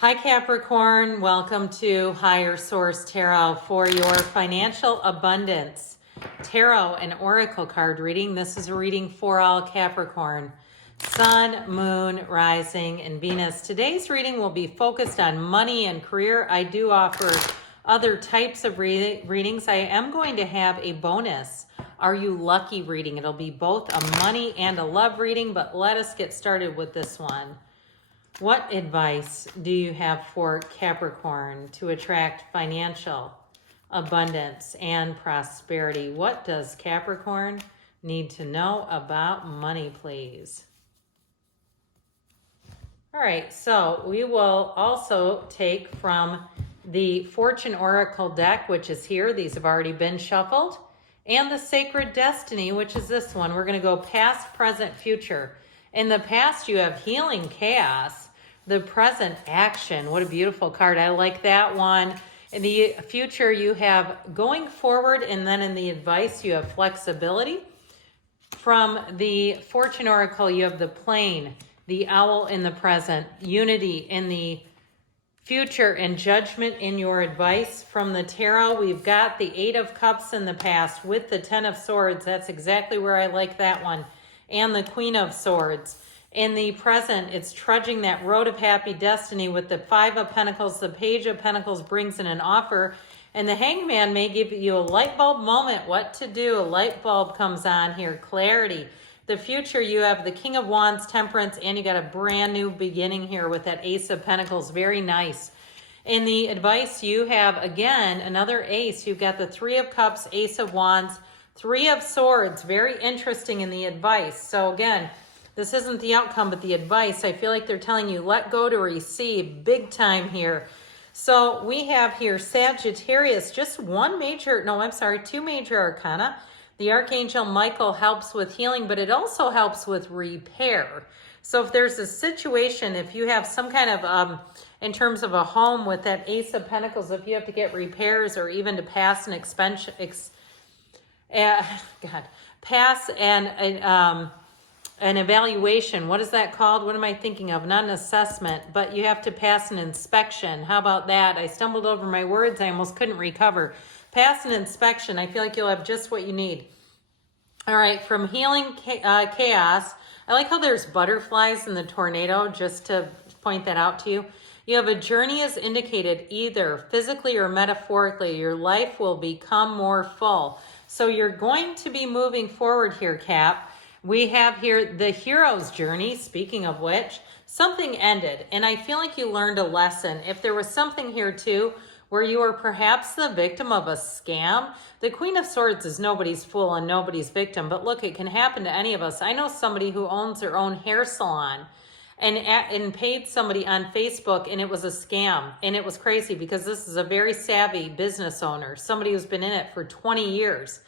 Hi Capricorn, welcome to Higher Source Tarot for your financial abundance tarot and oracle card reading. This is a reading for all Capricorn, Sun, Moon, Rising, and Venus. Today's reading will be focused on money and career. I do offer other types of readings. I am going to have a bonus Are You Lucky reading. It'll be both a money and a love reading, but let us get started with this one. What advice do you have for Capricorn to attract financial abundance and prosperity? What does Capricorn need to know about money, please? All right, so we will also take from the Fortune Oracle deck, which is here. These have already been shuffled. And the Sacred Destiny, which is this one. We're going to go past, present, future. In the past, you have healing chaos. The present, action. What a beautiful card. I like that one. In the future, you have going forward, and then in the advice, you have flexibility. From the Fortune Oracle, you have the plane, the owl in the present, unity in the future, and judgment in your advice. From the tarot, we've got the Eight of Cups in the past with the Ten of Swords. That's exactly where I like that one. And the Queen of Swords. In the present, it's trudging that road of happy destiny with the Five of Pentacles. The Page of Pentacles brings in an offer, and the Hangman may give you a light bulb moment. What to do? A light bulb comes on here. Clarity. The future, you have the King of Wands, Temperance, and you got a brand new beginning here with that Ace of Pentacles. Very nice. In the advice, you have, again, another ace. You've got the Three of Cups, Ace of Wands, Three of Swords. Very interesting in the advice. So again, this isn't the outcome, but the advice. I feel like they're telling you, let go to receive, big time here. So we have here Sagittarius, just two major arcana. The Archangel Michael helps with healing, but it also helps with repair. So if there's a situation, if you have some kind of, in terms of a home with that Ace of Pentacles, if you have to get repairs or even to pass an an evaluation. What is that called? What am I thinking of? Not an assessment, but you have to pass an inspection. How about that? I stumbled over my words. I almost couldn't recover. Pass an inspection. I feel like you'll have just what you need. All right, from healing chaos, I like how there's butterflies in the tornado, just to point that out to you. You have a journey as indicated, either physically or metaphorically. Your life will become more full. So you're going to be moving forward here, Cap. We have here the hero's journey. Speaking of which, something ended, and I feel like you learned a lesson. If there was something here too where you were perhaps the victim of a scam, the Queen of Swords is nobody's fool and nobody's victim, but look, it can happen to any of us. I know somebody who owns their own hair salon and paid somebody on Facebook, and it was a scam, and it was crazy because this is a very savvy business owner, somebody who's been in it for 20 years.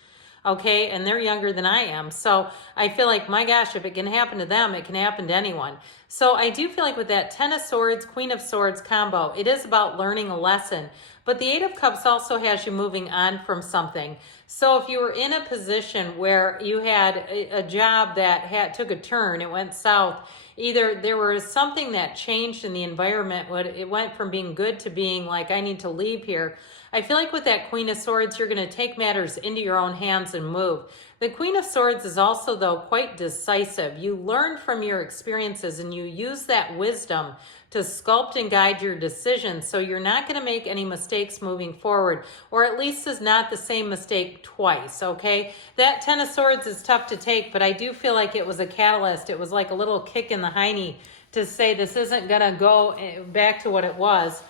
Okay, and they're younger than I am. So I feel like, my gosh, if it can happen to them, it can happen to anyone. So I do feel like with that Ten of Swords, Queen of Swords combo, it is about learning a lesson. But the Eight of Cups also has you moving on from something. So if you were in a position where you had a job that took a turn, it went south, either there was something that changed in the environment, it went from being good to being like, I need to leave here. I feel like with that Queen of Swords, you're going to take matters into your own hands and move. The Queen of Swords is also, though, quite decisive. You learn from your experiences and you use that wisdom to sculpt and guide your decisions, so you're not going to make any mistakes moving forward, or at least is not the same mistake twice, okay? That Ten of Swords is tough to take, but I do feel like it was a catalyst. It was like a little kick in the hiney to say this isn't going to go back to what it was.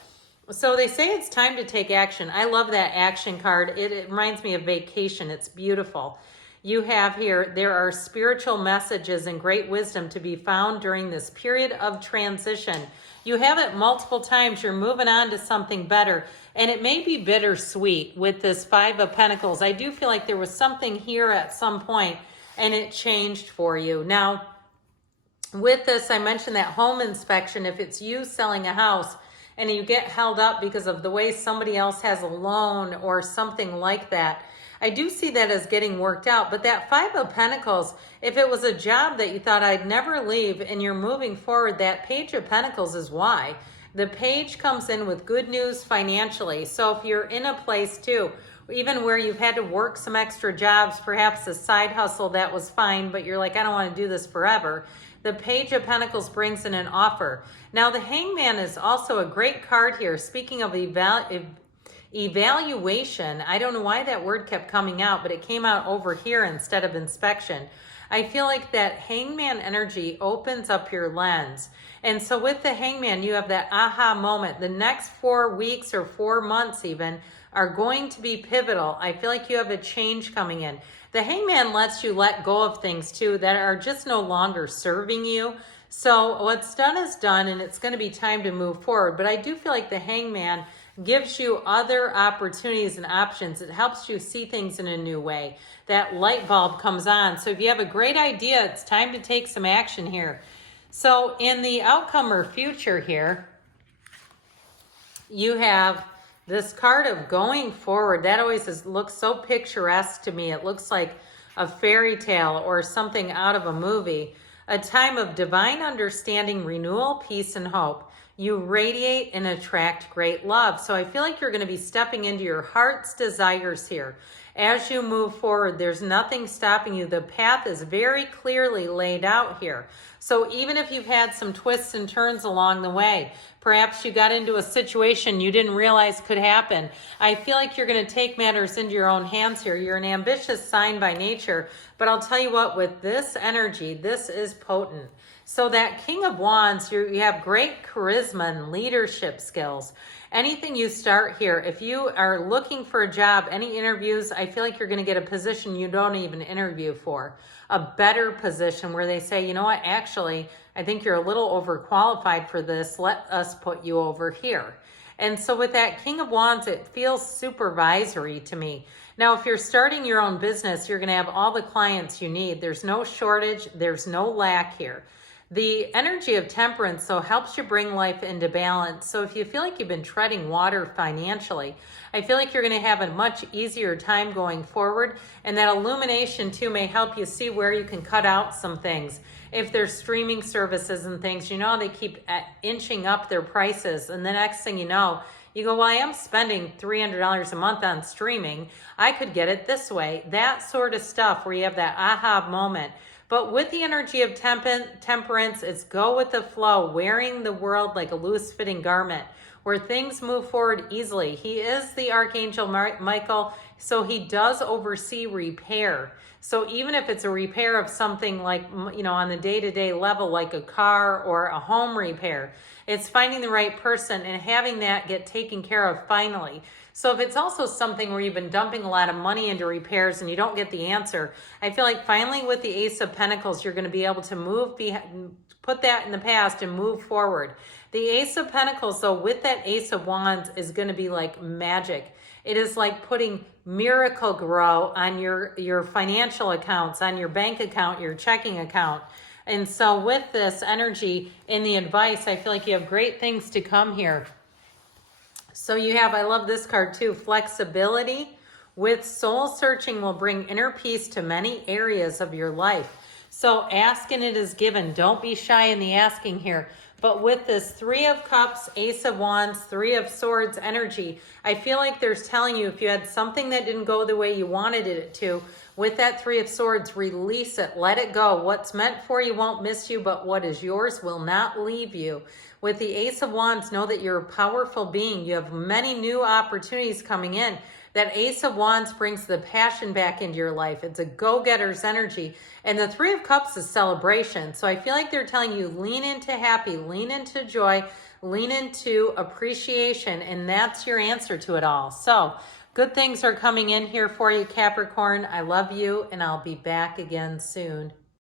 So they say it's time to take action. I love that action card. It reminds me of vacation. It's beautiful. You have here, there are spiritual messages and great wisdom to be found during this period of transition. You have it multiple times. You're moving on to something better. And it may be bittersweet with this Five of Pentacles. I do feel like there was something here at some point and it changed for you. Now, with this, I mentioned that home inspection. If it's you selling a house, and you get held up because of the way somebody else has a loan or something like that, I do see that as getting worked out. But that Five of Pentacles, if it was a job that you thought I'd never leave and you're moving forward, that Page of Pentacles is why. The page comes in with good news financially. So if you're in a place too, even where you've had to work some extra jobs, perhaps a side hustle that was fine, but you're like, I don't want to do this forever. The Page of Pentacles brings in an offer. Now the Hangman is also a great card here. Speaking of evaluation, I don't know why that word kept coming out, but it came out over here instead of inspection. I feel like that Hangman energy opens up your lens. And so with the Hangman, you have that aha moment. The next 4 weeks or 4 months even are going to be pivotal. I feel like you have a change coming in. The Hangman lets you let go of things too that are just no longer serving you. So what's done is done, and it's going to be time to move forward. But I do feel like the Hangman gives you other opportunities and options. It helps you see things in a new way. That light bulb comes on. So if you have a great idea, it's time to take some action here. So in the outcome or future here, you have this card of going forward. That always looks so picturesque to me. It looks like a fairy tale or something out of a movie. A time of divine understanding, renewal, peace, and hope. You radiate and attract great love. So I feel like you're going to be stepping into your heart's desires here. As you move forward, there's nothing stopping you. The path is very clearly laid out here. So even if you've had some twists and turns along the way, perhaps you got into a situation you didn't realize could happen, I feel like you're going to take matters into your own hands here. You're an ambitious sign by nature, but I'll tell you what, with this energy, this is potent. So that King of Wands, you have great charisma and leadership skills. Anything you start here, if you are looking for a job, any interviews, I feel like you're going to get a position you don't even interview for. A better position where they say, you know what, actually, I think you're a little overqualified for this. Let us put you over here. And so with that King of Wands, it feels supervisory to me. Now, if you're starting your own business, you're going to have all the clients you need. There's no shortage. There's no lack here. The energy of temperance so helps you bring life into balance. So if you feel like you've been treading water financially, I feel like you're going to have a much easier time going forward. And that illumination too may help you see where you can cut out some things. If there's streaming services and things, you know, they keep inching up their prices. And the next thing you know, you go, well, I am spending $300 a month on streaming. I could get it this way. That sort of stuff where you have that aha moment. But with the energy of temperance, it's go with the flow, wearing the world like a loose-fitting garment, where things move forward easily. He is the Archangel Michael, so he does oversee repair. So even if it's a repair of something like, you know, on the day-to-day level, like a car or a home repair, it's finding the right person and having that get taken care of finally. So if it's also something where you've been dumping a lot of money into repairs and you don't get the answer, I feel like finally with the Ace of Pentacles, you're going to be able to put that in the past and move forward. The Ace of Pentacles, though, with that Ace of Wands is going to be like magic. It is like putting Miracle Grow on your financial accounts, on your bank account, your checking account. And so with this energy in the advice, I feel like you have great things to come here. So you have, I love this card too, flexibility with soul searching will bring inner peace to many areas of your life. So ask and it is given. Don't be shy in the asking here. But with this 3 of Cups, Ace of Wands, 3 of Swords energy, I feel like there's telling you if you had something that didn't go the way you wanted it to, with that 3 of Swords, release it, let it go. What's meant for you won't miss you, but what is yours will not leave you. With the Ace of Wands, know that you're a powerful being. You have many new opportunities coming in. That Ace of Wands brings the passion back into your life. It's a go-getter's energy. And the 3 of Cups is celebration. So I feel like they're telling you lean into happy, lean into joy, lean into appreciation, and that's your answer to it all. So good things are coming in here for you, Capricorn. I love you, and I'll be back again soon.